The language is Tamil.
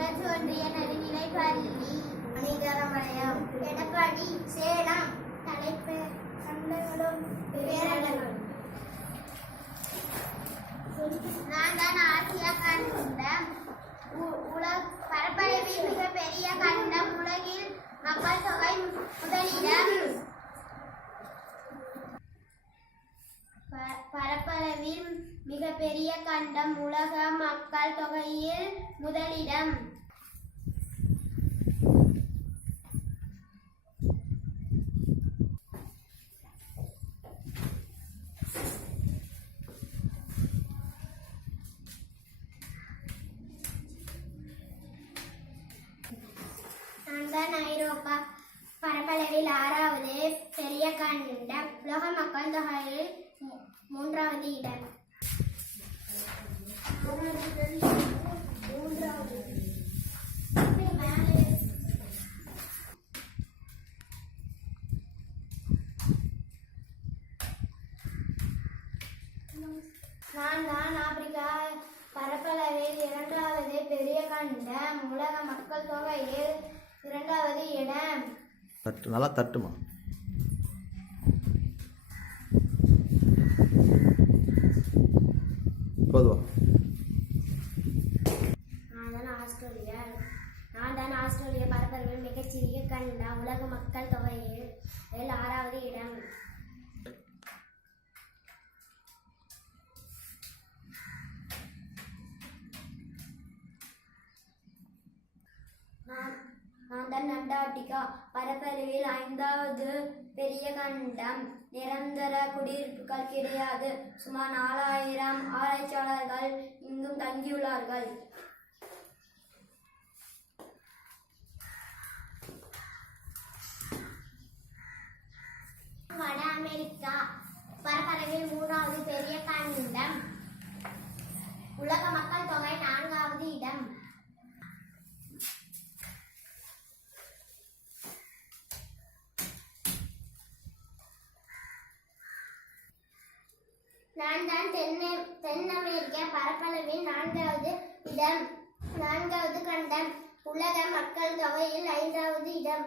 ஊராட்சி ஒன்றிய நடுநிலை பள்ளி அணிகரமலையம் எடப்பாடி சேலம் தலைப்பு கண்டங்களும் பேரங்களும் நான் தான் ஆசியா கண்டம் உ- உலக பரப்பளவில் மிகப்பெரிய கண்டம் உலகில் மக்கள் தொகை முதலிடம் ப- பரப்பளவில் மிகப்பெரிய கண்டம் உலக மக்கள் தொகையில் முதலிடம். நான் ஐரோப்பா பரப்பளவில் ஆறாவது பெரிய கண்டம் உலக மக்கள் தொகையில் மூன்றாவது இடம். நான் தான் ஆப்பிரிக்கா. பரப்பளவில் இரண்டாவது பெரிய கண்டம் உலக மக்கள் தொகையில் இரண்டாவது இடம் தட்டு நல்லா தட்டுமா? போதுவா நான் தான் ஆஸ்திரேலியா. நான் தான் ஆஸ்திரேலிய பரப்பளவில் மிகச்சிறிய கண்டம் உலக மக்கள் தொகையில் ஆறாவது இடம். அண்டார்டிகா பரப்பளவில் ஐந்தாவது பெரிய கண்டம். நிரந்தர குடியிருப்புகள் கிடையாது. சுமார் நாலாயிரம் ஆராய்ச்சியாளர்கள் இங்கும் தங்கியுள்ளார்கள். வட அமெரிக்கா பரப்பளவில் மூணாவது பெரிய கண்டம் உலக மக்கள் தொகை நான்காவது இடம் நான் தான் தென்னை தென் அமெரிக்க பரப்பளவில் நான்காவது இடம். நான்காவது கண்டம். உலக மக்கள் தொகையில் ஐந்தாவது இடம்.